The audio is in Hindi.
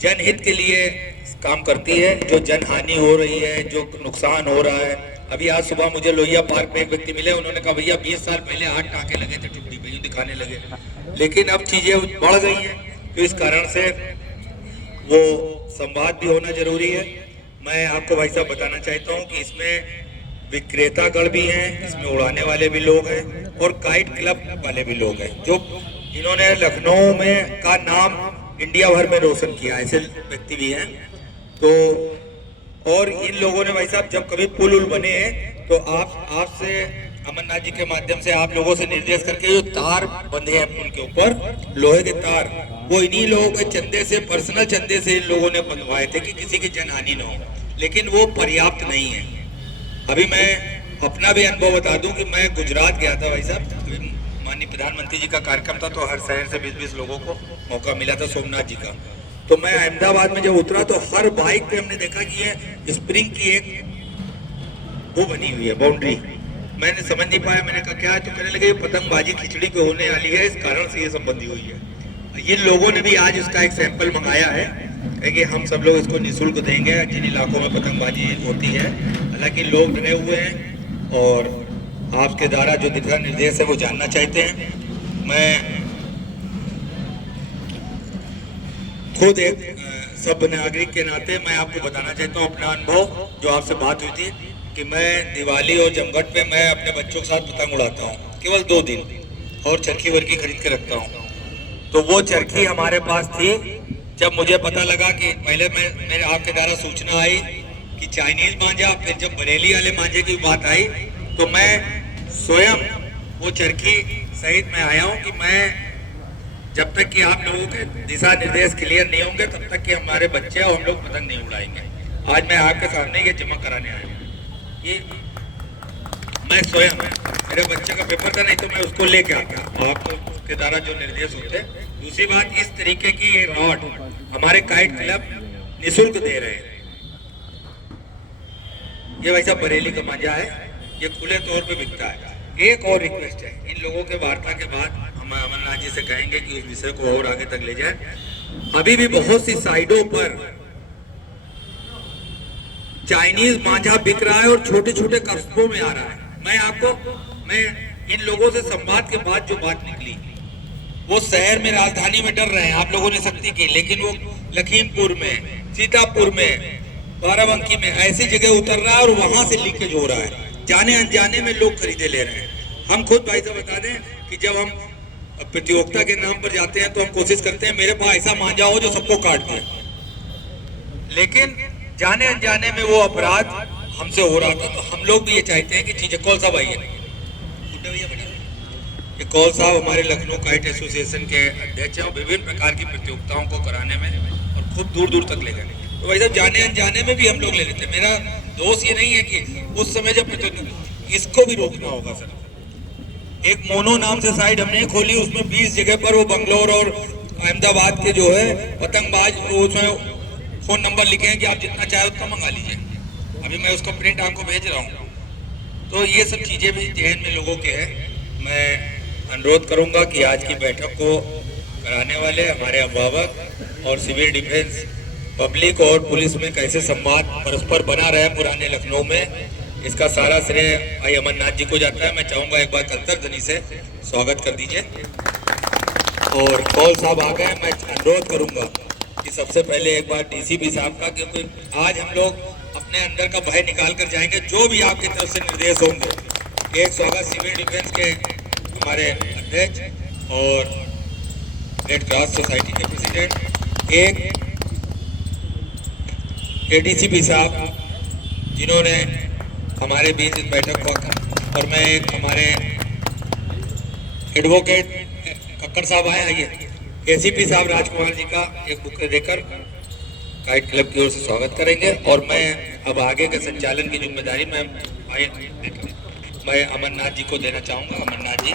जनहित के लिए काम करती है। जो जनहानि हो रही है, जो नुकसान हो रहा है। अभी आज सुबह मुझे लोहिया पार्क में एक व्यक्ति मिले, उन्होंने कहा भैया 20 साल पहले 8 टाँके लगे थे टुकड़ी पे, यूं दिखाने लगे, लेकिन अब चीजें बढ़ गई हैं, तो इस कारण से वो संवाद भी होना जरूरी है। मैं आपको भाई साहब बताना चाहता हूँ कि इसमें विक्रेतागण भी हैं, इसमें उड़ाने वाले भी लोग हैं और काइट क्लब वाले भी लोग हैं, जो जिन्होंने लखनऊ में का नाम इंडिया भर में रोशन किया, ऐसे व्यक्ति भी हैं। तो और इन लोगों ने भाई साहब जब कभी पुल उल बने हैं तो आपसे अमरनाथ जी के माध्यम से आप लोगों से निर्देश करके जो तार बंधे हैं उनके ऊपर, लोहे के तार, वो इन्हीं लोगों के चंदे से, पर्सनल चंदे से इन लोगों ने बनवाए थे कि किसी की जनहानि न हो, लेकिन वो पर्याप्त नहीं है। अभी मैं अपना भी अनुभव बता दूं कि मैं गुजरात गया था भाई साहब, माननीय प्रधानमंत्री जी का कार्यक्रम था, तो हर शहर से 20-20 लोगों को मौका मिला था सोमनाथ जी का। तो मैं अहमदाबाद में जब उतरा तो हर बाइक पे हमने देखा कि ये स्प्रिंग की एक वो बनी हुई है बाउंड्री। मैंने समझ नहीं पाया, मैंने कहा क्या है, तो कहने लगे ये पतंगबाजी खिचड़ी पे होने वाली है, इस कारण से ये सब बंदी हुई है। ये लोगों ने भी आज इसका एक सैंपल मंगाया है कि हम सब लोग इसको निःशुल्क देंगे जिन इलाकों में पतंगबाजी होती है। हालांकि लोग डरे हुए हैं और आपके द्वारा जो दिशा निर्देश है वो जानना चाहते हैं। मैं खुद एक सब नागरिक के नाते मैं आपको बताना चाहता हूँ अपना अनुभव, जो आपसे बात हुई थी कि मैं दिवाली और जमघट पे मैं अपने बच्चों के साथ पतंग उड़ाता हूँ केवल 2 दिन, और चरखी वर्की खरीद के रखता हूँ। तो वो चरखी हमारे पास थी जब मुझे पता लगा कि पहले मेरे आपके द्वारा सूचना आई कि चाइनीज मांझा, फिर जब बरेली वाले मांझे की बात आई तो मैं स्वयं वो चरखी सहित मैं आया हूँ कि मैं जब तक कि आप लोगों के दिशा निर्देश क्लियर नहीं होंगे तब तक कि हमारे बच्चे और हम लोग पतंग नहीं उड़ाएंगे। आज मैं आपके सामने ये जमा कराने आया हूँ। ये मैं स्वयं, मेरे बच्चे का पेपर था, नहीं तो मैं उसको लेके आता आपके द्वारा जो निर्देश होते। दूसरी बात, इस तरीके की ये रॉड हमारे काइट क्लब निःशुल्क दे रहे हैं। ये वैसा बरेली का मांझा है, ये खुले तौर पे बिकता है। एक और रिक्वेस्ट है, इन लोगों के वार्ता के बाद हम अमरनाथ जी से कहेंगे कि उस विषय को और आगे तक ले जाए। अभी भी बहुत सी साइडों पर चाइनीज मांझा बिक रहा है और छोटे छोटे कस्बों में आ रहा है। मैं इन लोगों से संवाद के बाद जो बात निकली, वो शहर में राजधानी में डर रहे हैं आप लोगों ने शक्ति की, लेकिन वो लखीमपुर में, सीतापुर में, बाराबंकी में ऐसी जगह उतर रहा है और वहां से लीकेज हो रहा है। जाने अनजाने में लोग खरीदे ले रहे हैं। हम खुद भाई साहब बता दें कि जब हम प्रतियोगिता के नाम पर जाते हैं तो हम कोशिश करते हैं मेरे पास ऐसा मांझा हो जो सबको काट दे, लेकिन जाने अनजाने में वो अपराध हमसे हो रहा था। तो हम लोग भी ये चाहते हैं कि चीजें, कौल साहब आइए, ये कौल साहब हमारे लखनऊ काइट एसोसिएशन के अध्यक्ष हैं और विभिन्न प्रकार की प्रतियोगिताओं को कराने में और खूब दूर दूर तक ले गए। तो भाई साहब जाने अनजाने में भी हम लोग ले लेते हैं। मेरा दोष ये नहीं है कि उस समय जब इसको भी रोकना होगा सर। एक मोनो नाम से साइट हमने खोली, उसमें 20 जगह पर वो बंगलोर और अहमदाबाद के जो है पतंगबाज, उसमें फोन नंबर लिखे हैं कि आप जितना चाहे उतना मंगा लीजिए। अभी मैं उसका प्रिंट आपको भेज रहा हूँ। तो ये सब चीजें भी जहन में लोगों के हैं। मैं अनुरोध करूंगा कि आज की बैठक को कराने वाले हमारे अभिभावक और सिविल डिफेंस, पब्लिक और पुलिस में कैसे संवाद परस्पर बना रहे पुराने लखनऊ में, इसका सारा श्रेय भाई अमरनाथ जी को जाता है। मैं चाहूंगा एक बार कलतर ध्वनि से स्वागत कर दीजिए। और कौल साहब आ गए, मैं अनुरोध करूंगा कि सबसे पहले एक बार डीसीपी साहब का, क्योंकि आज हम लोग अपने अंदर का भय निकाल कर जाएंगे। जो भी आपकी तरफ से निर्देश होंगे, एक स्वागत सिविल डिफेंस के हमारे अध्यक्ष और रेड क्रॉस सोसाइटी के प्रेसिडेंट, एक एडीसीपी साहब जिन्होंने हमारे बीच इस बैठक को, और मैं एक हमारे एडवोकेट कक्कड़ साहब आइए, एसीपी साहब राजकुमार जी का एक बुके देकर काइट क्लब की ओर से स्वागत करेंगे। और मैं अब आगे के संचालन की जिम्मेदारी मैं अमरनाथ जी को देना चाहूँगा। अमरनाथ जी।